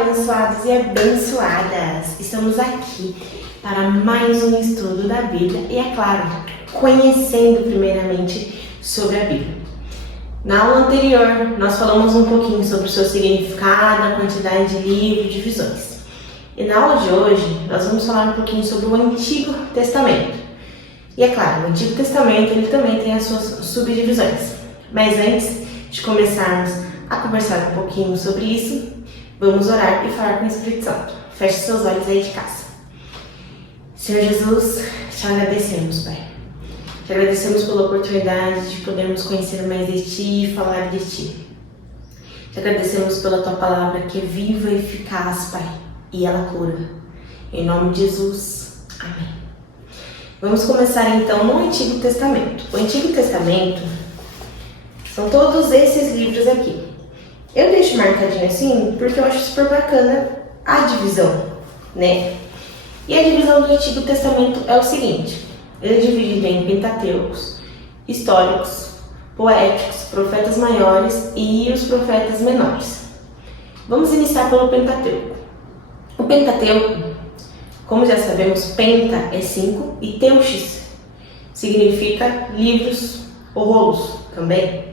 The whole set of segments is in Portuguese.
abençoados e abençoadas! Estamos aqui para mais um estudo da Bíblia e, é claro, conhecendo primeiramente sobre a Bíblia. Na aula anterior, nós falamos um pouquinho sobre o seu significado, a quantidade de livros, divisões. E na aula de hoje, nós vamos falar um pouquinho sobre o Antigo Testamento. E, é claro, o Antigo Testamento ele também tem as suas subdivisões. Mas antes de começarmos a conversar um pouquinho sobre isso, vamos orar e falar com o Espírito Santo. Feche seus olhos aí de casa. Senhor Jesus, te agradecemos, Pai. Te agradecemos pela oportunidade de podermos conhecer mais de Ti e falar de Ti. Te agradecemos pela Tua palavra que é viva e eficaz, Pai, e ela cura. Em nome de Jesus, amém. Vamos começar então no Antigo Testamento. O Antigo Testamento são todos esses livros aqui. Eu deixo marcadinho assim porque eu acho super bacana a divisão, né? E a divisão do Antigo Testamento é o seguinte: ele é dividido em Pentateucos, históricos, poéticos, profetas maiores e os profetas menores. Vamos iniciar pelo Pentateuco. O Pentateuco, como já sabemos, penta é 5 e teuxis significa livros ou rolos também.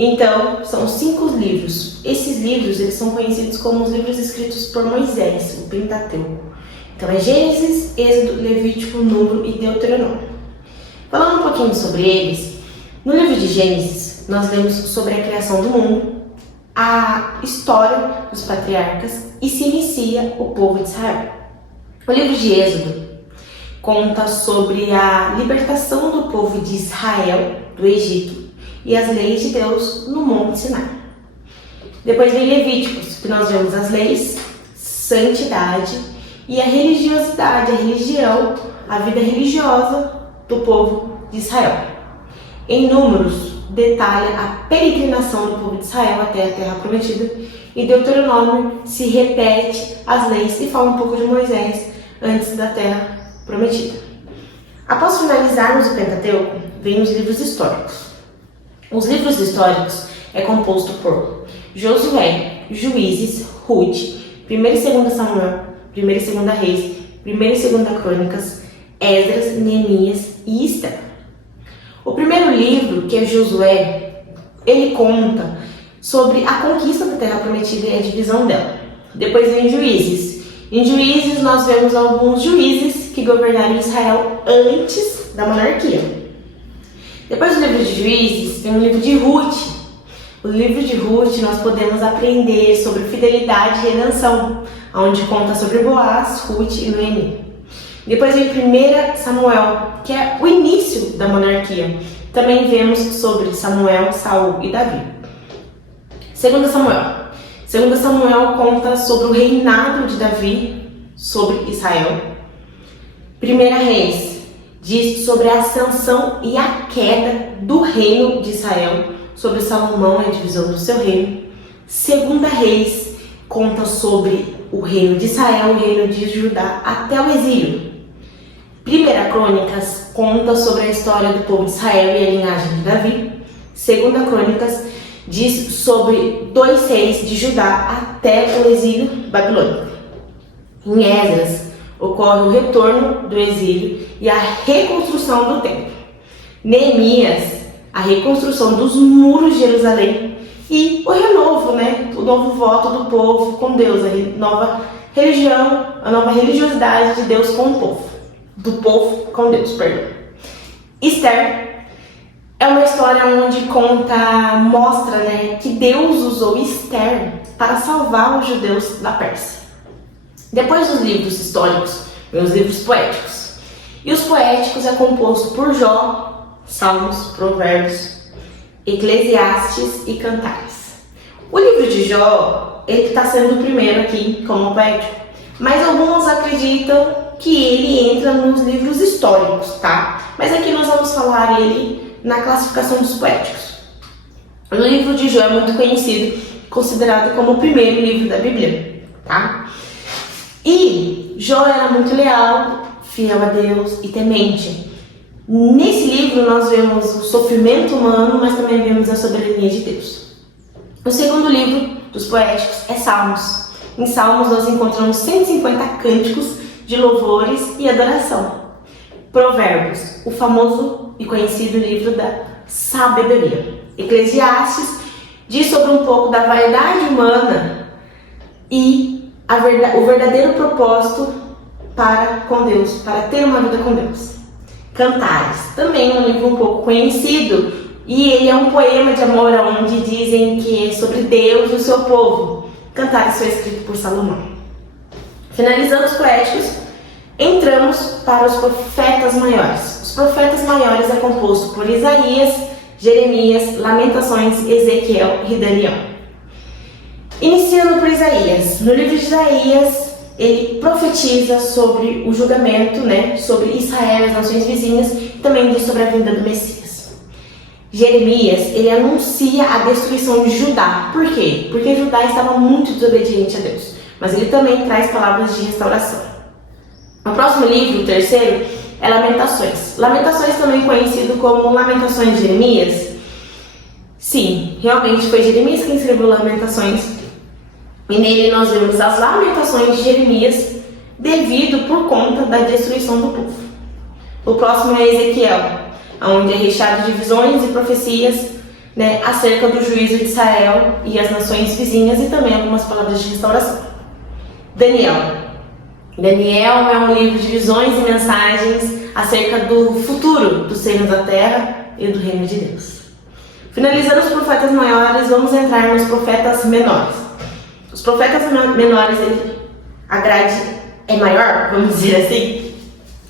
Então, são 5 livros. Esses livros eles são conhecidos como os livros escritos por Moisés, o Pentateuco. Então, é Gênesis, Êxodo, Levítico, Número e Deuteronômio. Falando um pouquinho sobre eles, no livro de Gênesis, nós lemos sobre a criação do mundo, a história dos patriarcas e se inicia o povo de Israel. O livro de Êxodo conta sobre a libertação do povo de Israel do Egito e as leis de Deus no Monte Sinai. Depois vem Levíticos, que nós vemos as leis, santidade e a religiosidade, a religião, a vida religiosa do povo de Israel. Em Números, detalha a peregrinação do povo de Israel até a Terra Prometida, e Deuteronômio se repete as leis e fala um pouco de Moisés antes da Terra Prometida. Após finalizarmos o Pentateuco, vem os livros históricos. Os livros históricos é composto por Josué, Juízes, Ruth, 1 e 2 Samuel, 1 e 2 Reis, 1 e 2 Crônicas, Esdras, Neemias e Esther. O primeiro livro, que é Josué, ele conta sobre a conquista da Terra Prometida e a divisão dela. Depois vem Juízes. Em Juízes nós vemos alguns juízes que governaram Israel antes da monarquia. Depois do livro de Juízes, tem o livro de Ruth. O livro de Ruth nós podemos aprender sobre fidelidade e redenção, onde conta sobre Boaz, Ruth e Noemi. Depois vem 1 Samuel, que é o início da monarquia. Também vemos sobre Samuel, Saul e Davi. 2 Samuel. 2 Samuel conta sobre o reinado de Davi sobre Israel. 1 Reis diz sobre a ascensão e a queda do reino de Israel, sobre Salomão e a divisão do seu reino. 2 Reis conta sobre o reino de Israel e o reino de Judá até o exílio. 1 Crônicas conta sobre a história do povo de Israel e a linhagem de Davi. 2 Crônicas diz sobre 2 reis de Judá até o exílio babilônico. Em Esdras ocorre o retorno do exílio e a reconstrução do templo. Neemias, a reconstrução dos muros de Jerusalém e o renovo, o novo voto do povo com Deus, a nova religião, a nova religiosidade de Deus com o povo, do povo com Deus, perdão. Esther é uma história onde mostra que Deus usou Esther para salvar os judeus da Pérsia. Depois dos livros históricos, vem os livros poéticos. E os poéticos é composto por Jó, Salmos, Provérbios, Eclesiastes e Cantares. O livro de Jó, ele está sendo o primeiro aqui como poético, mas alguns acreditam que ele entra nos livros históricos, tá? Mas aqui nós vamos falar ele na classificação dos poéticos. O livro de Jó é muito conhecido, considerado como o primeiro livro da Bíblia, tá? E Jó era muito leal, fiel a Deus e temente. Nesse livro nós vemos o sofrimento humano, mas também vemos a soberania de Deus. O segundo livro dos poéticos é Salmos. Em Salmos nós encontramos 150 cânticos de louvores e adoração. Provérbios, o famoso e conhecido livro da sabedoria. Eclesiastes diz sobre um pouco da vaidade humana e o verdadeiro propósito para com Deus, para ter uma vida com Deus. Cantares, também um livro um pouco conhecido, e ele é um poema de amor onde dizem que é sobre Deus e o seu povo. Cantares foi escrito por Salomão. Finalizando os poéticos, entramos para os profetas maiores. Os profetas maiores é composto por Isaías, Jeremias, Lamentações, Ezequiel e Daniel. Iniciando por Isaías. No livro de Isaías, ele profetiza sobre o julgamento, sobre Israel e as nações vizinhas, e também diz sobre a vinda do Messias. Jeremias, ele anuncia a destruição de Judá. Por quê? Porque Judá estava muito desobediente a Deus, mas ele também traz palavras de restauração. O próximo livro, o terceiro, é Lamentações. Lamentações, também conhecido como Lamentações de Jeremias. Sim, realmente foi Jeremias quem escreveu Lamentações. E nele nós vemos as lamentações de Jeremias devido por conta da destruição do povo. O próximo é Ezequiel, onde é recheado de visões e profecias acerca do juízo de Israel e as nações vizinhas, e também algumas palavras de restauração. Daniel é um livro de visões e mensagens acerca do futuro dos reinos da terra e do reino de Deus. Finalizando os profetas maiores, vamos entrar nos profetas menores. Os profetas menores, a grade é maior, vamos dizer assim,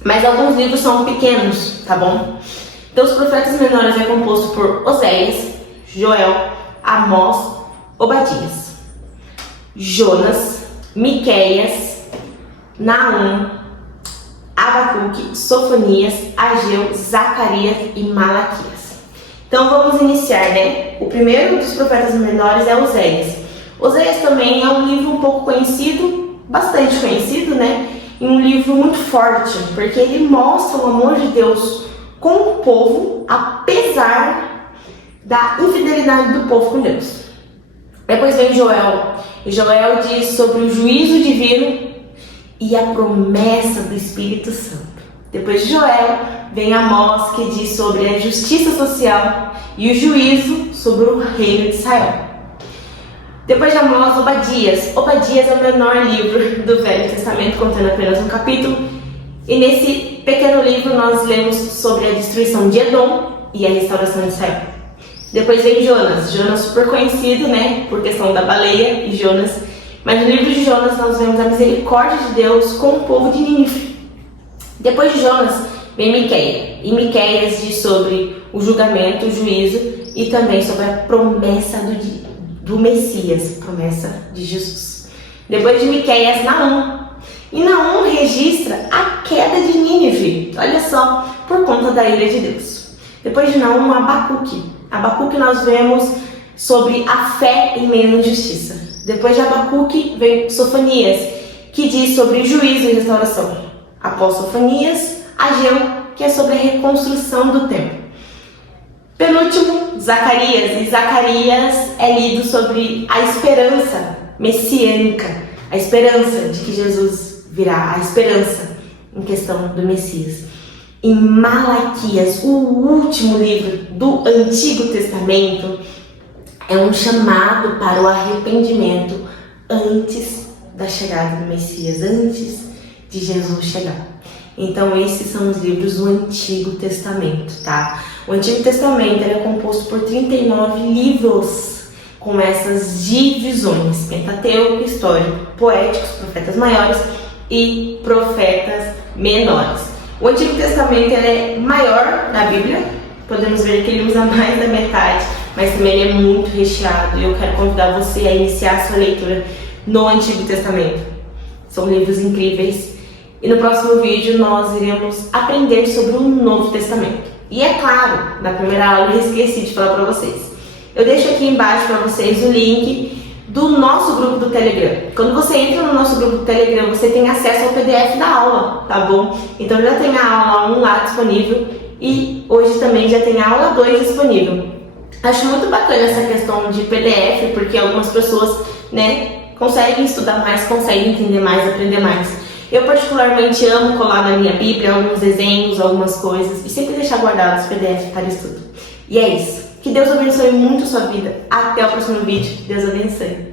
mas alguns livros são pequenos, tá bom? Então os profetas menores é composto por Oséias, Joel, Amós, Obadias, Jonas, Miqueias, Naum, Abacuque, Sofonias, Ageu, Zacarias e Malaquias. Então vamos iniciar, O primeiro dos profetas menores é Oséias. Oséias também é um livro um pouco conhecido, bastante conhecido, E um livro muito forte, porque ele mostra o amor de Deus com o povo, apesar da infidelidade do povo com Deus. Depois vem Joel, e Joel diz sobre o juízo divino e a promessa do Espírito Santo. Depois de Joel, vem Amós, que diz sobre a justiça social e o juízo sobre o reino de Israel. Depois de Amós, Obadias. Obadias é o menor livro do Velho Testamento, contendo apenas um capítulo. E nesse pequeno livro nós lemos sobre a destruição de Edom e a restauração de Israel. Depois vem Jonas. Jonas super conhecido, por questão da baleia e Jonas. Mas no livro de Jonas nós vemos a misericórdia de Deus com o povo de Nínive. Depois de Jonas vem Miqueias. E Miqueias diz sobre o julgamento, o juízo e também sobre a promessa do Messias, promessa de Jesus. Depois de Miqueias, Naum. E Naum registra a queda de Nínive, olha só, por conta da ira de Deus. Depois de Naum, Abacuque. Abacuque nós vemos sobre a fé em meio à injustiça. Depois de Abacuque vem Sofonias, que diz sobre juízo e restauração. Após Sofonias, Ageu, que é sobre a reconstrução do templo. Penúltimo, Zacarias. E Zacarias é lido sobre a esperança messiânica, a esperança de que Jesus virá, a esperança em questão do Messias. Em Malaquias, o último livro do Antigo Testamento, é um chamado para o arrependimento antes da chegada do Messias, antes de Jesus chegar. Então esses são os livros do Antigo Testamento, tá? O Antigo Testamento é composto por 39 livros com essas divisões: Pentateuco, histórico, poéticos, profetas maiores e profetas menores. O Antigo Testamento é maior na Bíblia, podemos ver que ele usa mais da metade, mas também ele é muito recheado e eu quero convidar você a iniciar a sua leitura no Antigo Testamento. São livros incríveis. E no próximo vídeo nós iremos aprender sobre o Novo Testamento. E é claro, na primeira aula eu esqueci de falar para vocês. Eu deixo aqui embaixo para vocês o link do nosso grupo do Telegram. Quando você entra no nosso grupo do Telegram, você tem acesso ao PDF da aula, tá bom? Então já tem a aula 1 lá disponível e hoje também já tem a aula 2 disponível. Acho muito bacana essa questão de PDF, porque algumas pessoas, conseguem estudar mais, conseguem entender mais, aprender mais. Eu particularmente amo colar na minha Bíblia alguns desenhos, algumas coisas e sempre deixar guardados os PDF para estudo. E é isso. Que Deus abençoe muito a sua vida. Até o próximo vídeo. Deus abençoe.